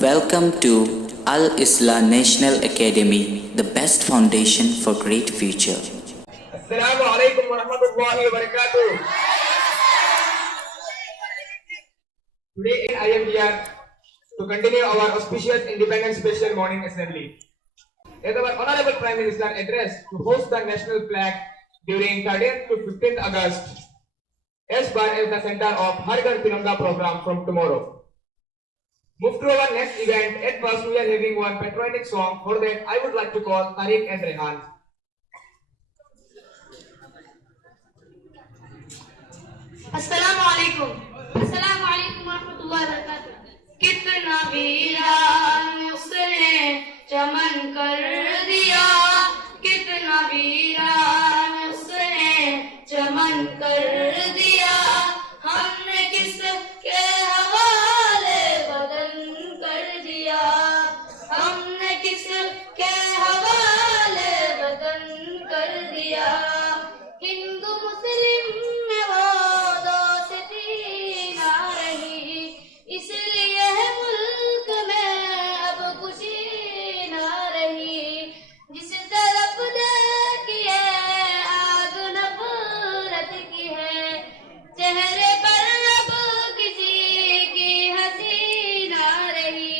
Welcome to Al Islah National Academy, the best foundation for great future. Assalamu alaikum wa rahmatullahi wa barakatuh. Today I am here to continue our auspicious Independence Special Morning Assembly. As our Honorable Prime Minister addressed to host the national flag during 13th to 15th August as far as the center of Har Ghar Tiranga program from tomorrow. Move to our next event. At first we are having one patriotic song. For that I would like to call Tariq and Rehan. अस्सलामु अलैकुम वरहमतुल्लाहि वबरकातुह। कितना वीरान उसने चमन कर दिया, कितना वीरान उसने चमन कर दिया। हमने किसके हवाले बदन कर दिया, हमने किसके हवाले बदन कर दिया। हिंदू मुस्लिम में वो दोस्ती ना रही, इसलिए मुल्क में अब खुशी ना रही। जिस तरफ देखिए आग नफरत की है, चेहरे पर अब किसी की हंसी ना रही।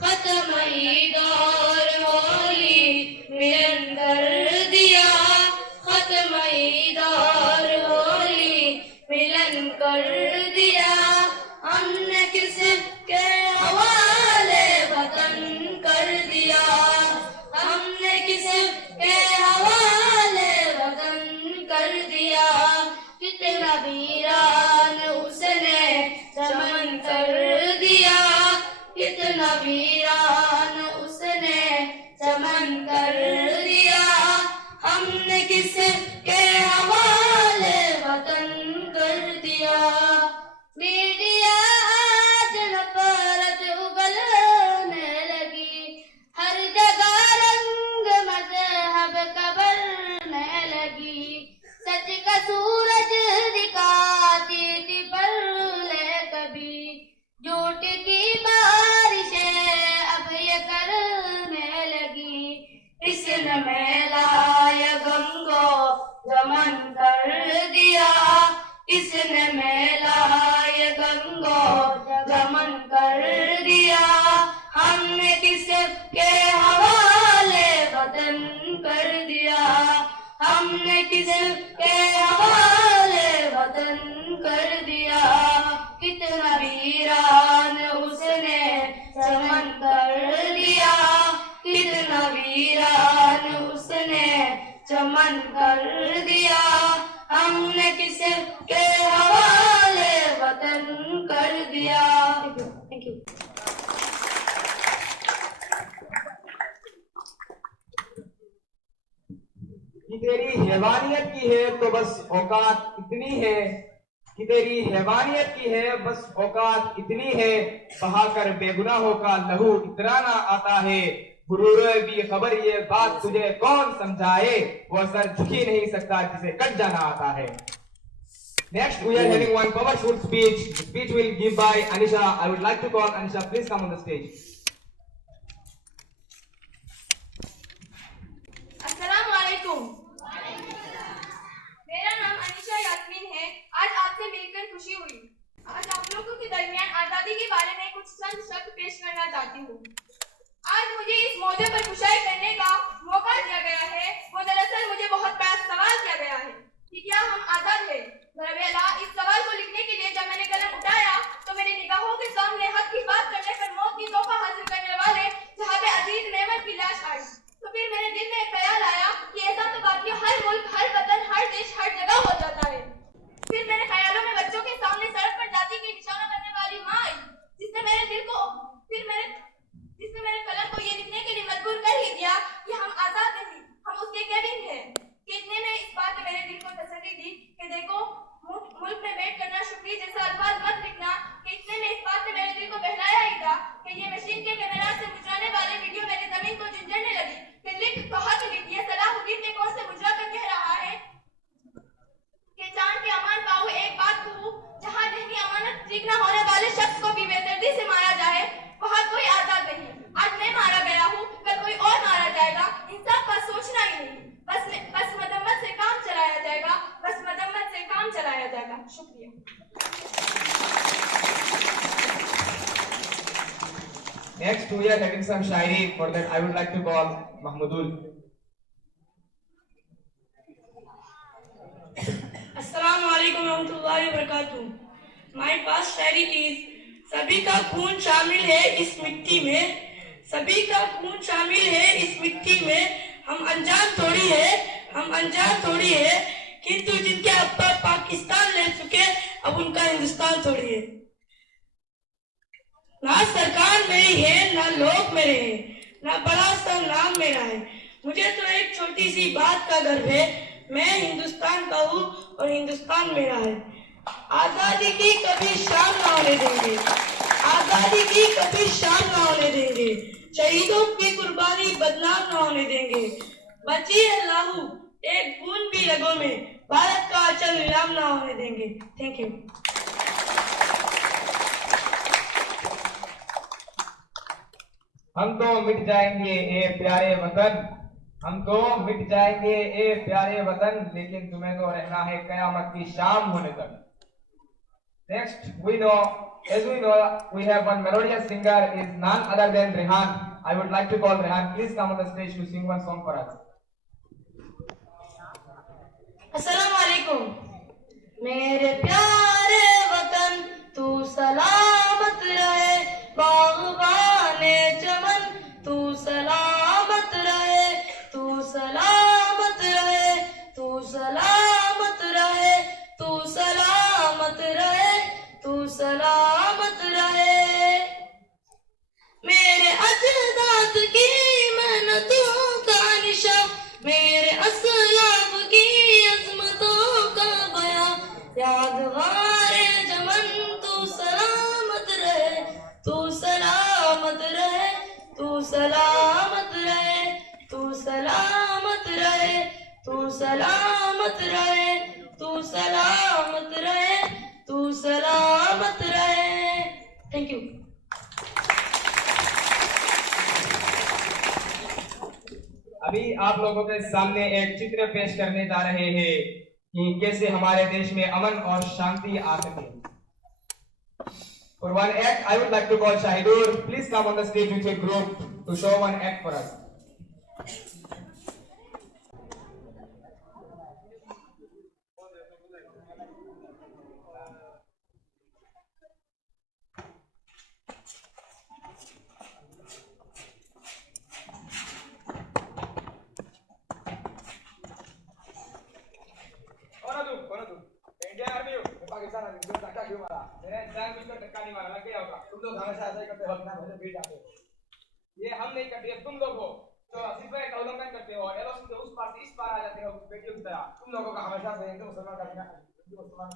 खत्म ईद और होली मिलन कर दिया, खत्म ईद और होली मिलन कर दिया। हमने किसके हवाले वतन कर दिया, हमने किसके हवाले वतन कर दिया। कितना वीरान उसने चमन कर दिया, कितना वीरान उसने चमन कर दिया। हमने किसके हवाले वतन कर दिया। मीडिया आज नफरत उगलने लगी, हर जगह रंग मजहब का बढ़ने लगी। सच का सूरज दिखाती थी पहले कभी, झूठ की बारिशें अब ये करने लगी। इसने मेलाए गंगो गमन कर दिया, इसने मेलाए गंगो गमन कर दिया। हमने किसके हवाले वतन कर दिया, हमने किसके हवाले वतन कर दिया। कितना वीरान उसने चमन कर दिया, कितना वीरान उसने चमन कर दिया। हमने किसके हवाले वतन कर दिया। Thank you. कि तेरी हैवानियत की है तो बस औकात इतनी है, कि तेरी हैवानियत की है बस औकात इतनी है। बहाकर बेगुनाहों का लहू इतराना आता है, गुरूर भी खबर ये बात तुझे कौन समझाए। वो सर झुक ही नहीं सकता जिसे कट जाना आता है। Next we are having one powerful speech. The speech will give by Anisha. I would like to call Anisha. Please come on the stage. अस्सलामु अलैकुम। मेरा नाम अनीशा यास्मीन है। आज आपसे मिलकर खुशी हुई। आज आप लोगों के दरमियान आजादी के बारे में कुछ चंद शब्द पेश करना चाहती हूँ। आज मुझे इस मौके पर कुशाई करने का मौका दिया गया है। वो दरअसल मुझे बहुत बड़ा सवाल किया गया है कि क्या हम आजाद हैं। दरअसल इस सवाल को लिखने के लिए जब मैंने कलम उठाया तो मेरी निगाहों के सामने हक की बात करने पर मौत की तोहफा हासिल करने वाले जहां अजीज नेमत की लाश आई। तो फिर मेरे दिल में एक ख्याल आया कि ऐसा तो बाकी हर मुल्क, हर वतन, हर देश, हर जगह हो जाता है। फिर मेरे ख्यालों में बच्चों के सामने सड़क पर जाति की निशाना करने वाली माँ आई, जिसने मेरे कलम को ये लिखने के लिए मजबूर कर ही दिया कि हम आजाद नहीं, हम उसके कैबिन हैं। कितने में इस बात ने मेरे दिल को तसल्ली दी कि देखो, मुल्क में बैठ करना, शुक्रिया जैसा अल्फाज मत लिखना, Next, we are having some shairi. For that, I would like to call Mahmudul. अस्सलाम वालेकुम रहमतुल्लाहि व बरकातुहू। My past शायरी is सभी का खून शामिल है इस मिट्टी में, सभी का खून शामिल है इस मिट्टी में। हम अनजान थोड़ी है किंतु जिनके अब्बा पाकिस्तान ले चुके अब उनका हिंदुस्तान थोड़ी है। ना सरकार मेरी है ना लोग मेरे हैं, ना बड़ा सा नाम मेरा है। मुझे तो एक छोटी सी बात का गर्व है, मैं हिंदुस्तान का हूँ और हिंदुस्तान मेरा है। आजादी की कभी शाम ना होने देंगे, आजादी की कभी शाम ना होने देंगे, शहीदों की कुर्बानी बदनाम ना होने देंगे। बची है लाहू एक बूंद भी रगों में, भारत का अचल नीलाम ना होने देंगे। Thank you. हम तो मिट जाएंगे ए प्यारे वतन, हम तो मिट जाएंगे ए प्यारे वतन, लेकिन तुम्हें तो रहना है कयामत की शाम होने तक। Next, we know, we have one melodious singer is none other than Rehan. I would like to call Rehan. Please come on the stage to sing one song for us. अस्सलाम वालेकुम। मेरे प्यारे वतन तू सलामत रहे, बाग़बाने चमन तू सलामत रहे, तू सलामत रहे, तू सलामत रहे, तू सलामत रहे, तू सलामत रहे। मेरे अजदाद की मेहनतों का निशान, मेरे असलाफ की अज़मतों का बयां, यादगारे जमन तू सलामत रहे, तू सलामत रहे, तू सलामत रहे, तू सलामत रहे, तू सलामत रहे, तू सलामत रहे, तू सलामत रहे। Thank you. अभी आप लोगों के सामने एक चित्र पेश करने जा रहे हैं कि कैसे हमारे देश में अमन और शांति आ सके। For one act, I would like to call Shahidur. Please come on the stage with your group to show one act for us. Indian army हो पाकिस्तान आर्मी जो धक्का क्यों मारा? मैंने जानबूझकर धक्का नहीं मारा, लग गया होगा। तुम लोग हमेशा ऐसा ही करते हो, अपना भले भीड़ जाते हो। ये हम नहीं करते, ये तुम लोग हो जो सिपाही का उल्लंघन करते हो, एलओसी से उस पार से इस पार आ जाते हो बेटियों की तरह। तुम लोगों का हमेशा से हिंदू मुसलमान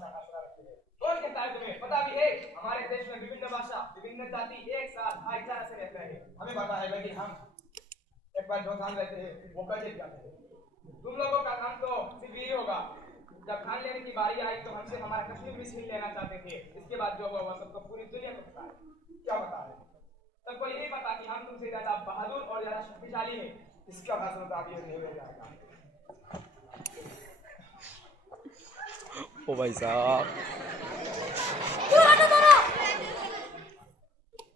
का आसरा रखते हैं। कौन कहता है तुम्हें? पता भी है हमारे देश में विभिन्न भाषा, विभिन्न जाति एक साथ भाईचारा से रहते हैं। हमें पता है कि हम एक बार जो ध्यान रहते हैं वो कैसे जाते हैं। तुम लोगों का काम तो सिर्फ यही होगा, जब खान लेने की बारी आई तो हमसे हमारा कश्मीर भी छीन लेना चाहते थे। इसके बाद जो हुआ वह सबको पूरी दुनिया को पता है। क्या बता रहे? सबको यही पता कि हम तुमसे ज्यादा बहादुर और ज्यादा शक्तिशाली हैं। इसका भाषण तो आप ये नहीं ले जाएगा। ओ भाई साहब,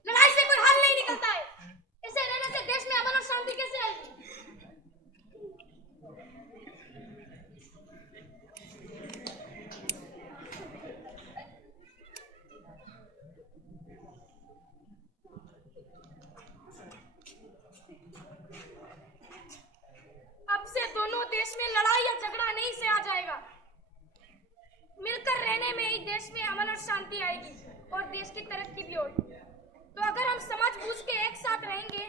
लड़ाई से कोई हल नहीं निकलता है। ऐसे रहने से देश में अमन और शांति कैसे आएगी? अब से दोनों देश में लड़ाई या झगड़ा नहीं से आ जाएगा। मिलकर रहने में ही देश में अमन और शांति आएगी और देश की तरक्की भी होगी। तो अगर हम समझ बूझ के एक साथ रहेंगे,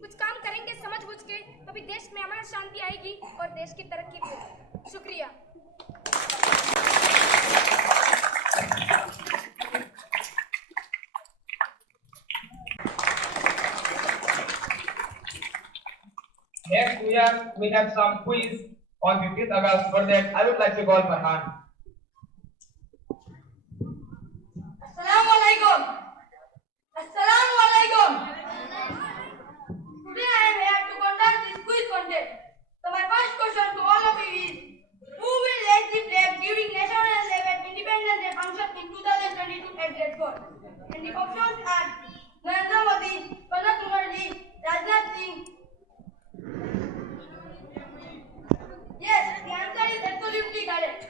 कुछ काम करेंगे समझ बूझ के, तभी देश में अमन और शांति आएगी और देश की तरक्की भी होगी। शुक्रिया। Next, we have some quiz on 15th August. For that, I would like to call Farhan. Assalamu alaikum. Assalamu alaikum. Today I am here to conduct this quiz contest. So my first question to all of you is, who will raise the flag during national level Independence Day function in 2022 at Redford? And the options are Narendra Modi, Pranab Mukherjee, Rajnath Singh. Yes, the answer is absolutely correct.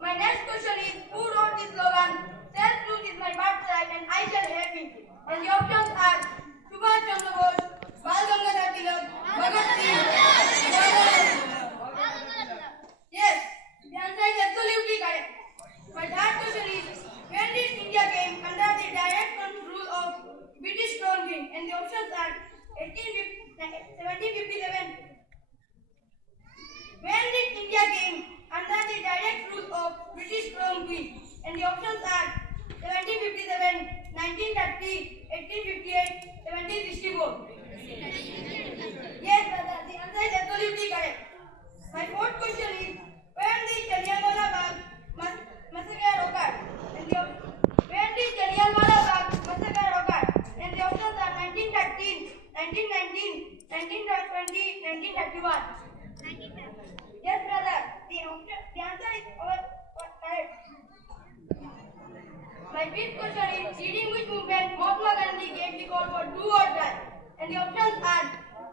My next question is, who wrote the slogan, "Self-truth is my birthright and I shall have it"? And the options are Subhash Chandra Bose, Bal Gangadhar Tilak, Bhagat Singh. Yes, the answer is absolutely correct. My third question is, when did India came under the direct rule of British Crown King? And the options are 1757. When did India came under the direct rule of British Crown King? And the options are 1757, 1930, 1858, 1764. Yes, brother, the answer is absolutely correct. My fourth question is, when did Jallianwala Bagh massacre occurred? When did Jallianwala Bagh massacre occurred? And the options are 1913, 1919, 1920, 1931. Yes, brother. The answer is correct. My fifth question is, during which movement Mahatma Gandhi gave the call for do or die? And the options are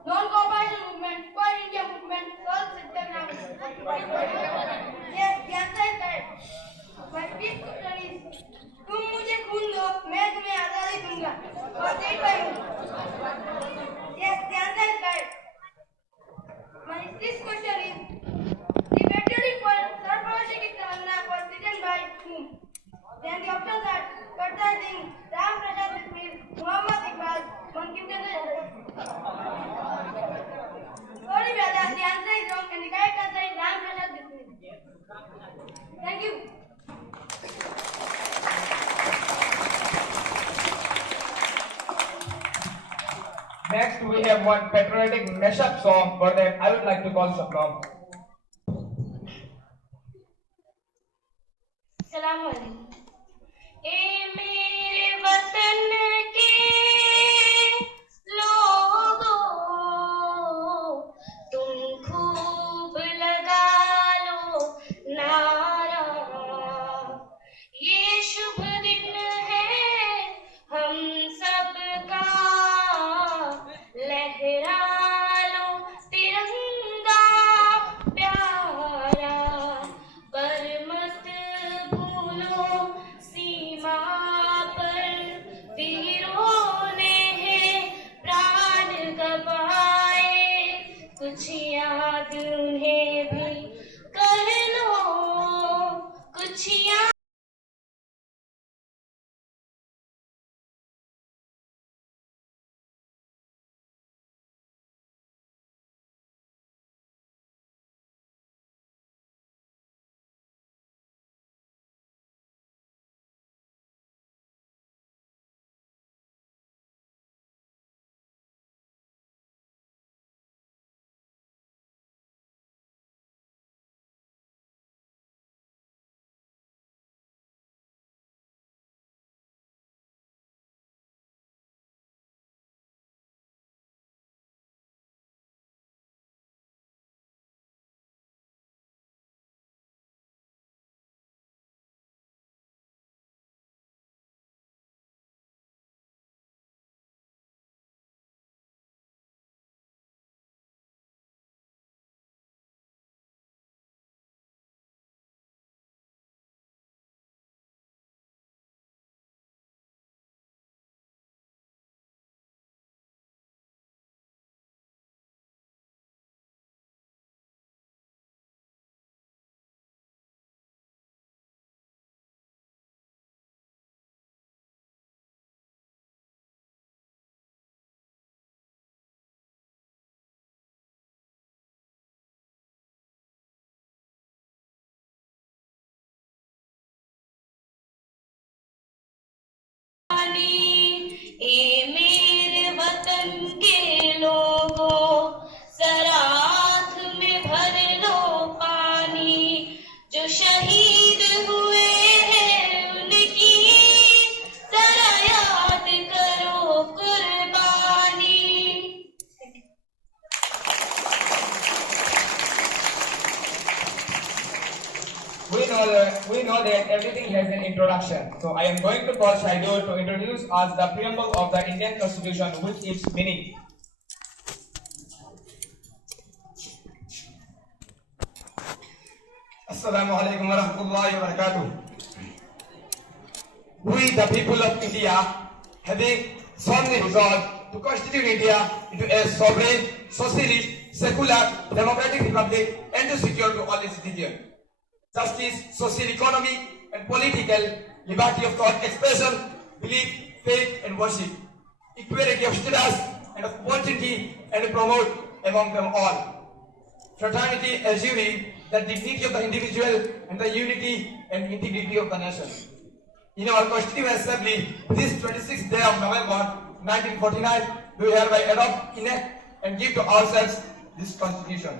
non-cooperation movement, Square India movement, Salt Satyagraha movement. Yes, the answer is correct. My fifth question is, तुम मुझे खून दो, मैं तुम्हें आजादी दूंगा। और देख रही हूँ। Yes, the answer is correct. My sixth question is, the patriotic poem Sarfaroshi Ki Tamanna was written by whom? Then the options are Kartar Singh, Ram Prasad Bismil, Muhammad Iqbal, Bankim Chandra Chatterjee. Sorry brother, the answer is wrong and the correct answer is Ram Prasad Bismil. Thank you. Next, we have one patriotic mashup song. For that, I would like to call Saplam. सलाम वालेकुम। ए मेरे वतन के लोगों, तुम खूब लगा लो नारा, ये शुभ दिन है हम सबका, लहरा लो तिरंगा प्यारा, पर मत भूलो सीमा पर वीरों ने हैं प्राण गवाए, कुछ याद उन्हें भी कर लो, कुछ याद ए मेरे वतन के लोगों, जरा आँख में भर लो पानी, जो शहीद हुए हैं उनकी जरा याद करो कुर्बानी। We know that everything has an introduction. So I am going to call Shahidul to introduce us the preamble of the Indian Constitution with its meaning. Assalamu alaikum wa rahmatullahi wa barakatuh. We, the people of India, having solemnly resolved to constitute India into a sovereign, socialist, secular, democratic republic and to secure to all its citizens justice, social economy and political liberty of thought expression, belief, faith and worship, equality of status and of opportunity and promote among them all. Fraternity assuring the dignity of the individual and the unity and integrity of the nation. In our Constituent Assembly, this 26th day of November 1949, we hereby adopt, enact and give to ourselves this Constitution.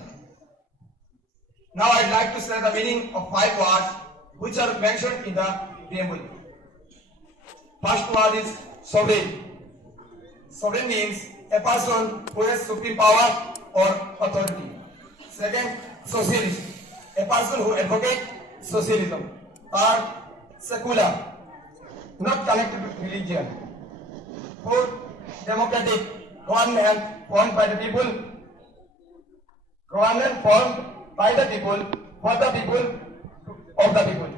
Now I'd like to say the meaning of 5 words which are mentioned in the preamble. First word is sovereign. Sovereign means a person who has supreme power or authority. Second, socialist, a person who advocates socialism. Third, secular, not connected with religion. Fourth, democratic, government formed by the people. Government formed by the people, for the people, of the people.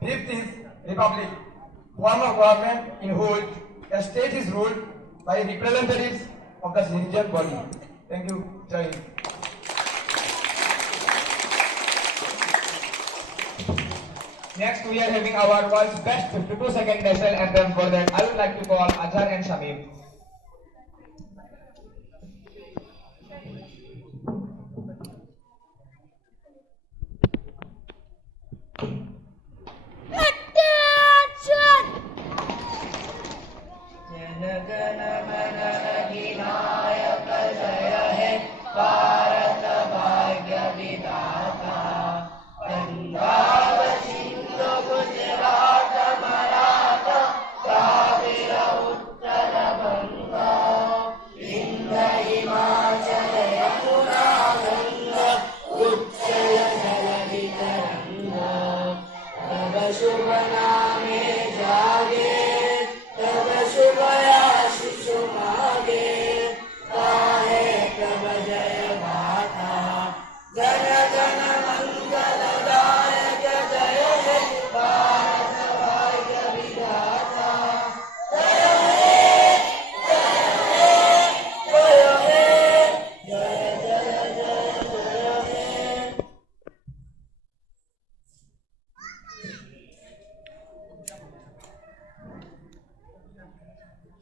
Fifth is republic, form of government in which a state is ruled by representatives of the citizen body. Thank you. Jai Hind. Next, we are having our world's best 52-second national anthem. For that, I would like to call Azhar and Shamim.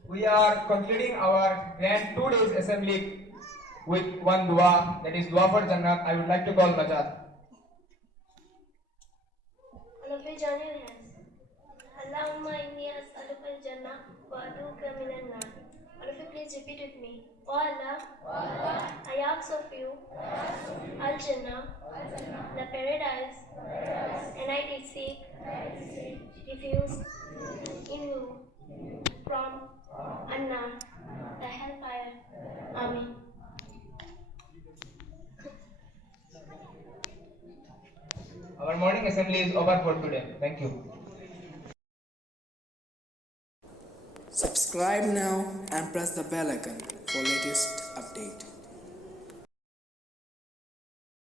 We are concluding our grand 2 days assembly with one dua, that is dua for Jannat. I would like to call Najat. Allahumma inni as'aluka al-jannah wa a'udhuka minan nar. All please repeat with me. O Allah, I ask of you al-jannah, the paradise, and I did seek refuge in you from an-nar, the hellfire. Amen. Our morning assembly is over for today. Thank you. Subscribe now and press the bell icon for latest update.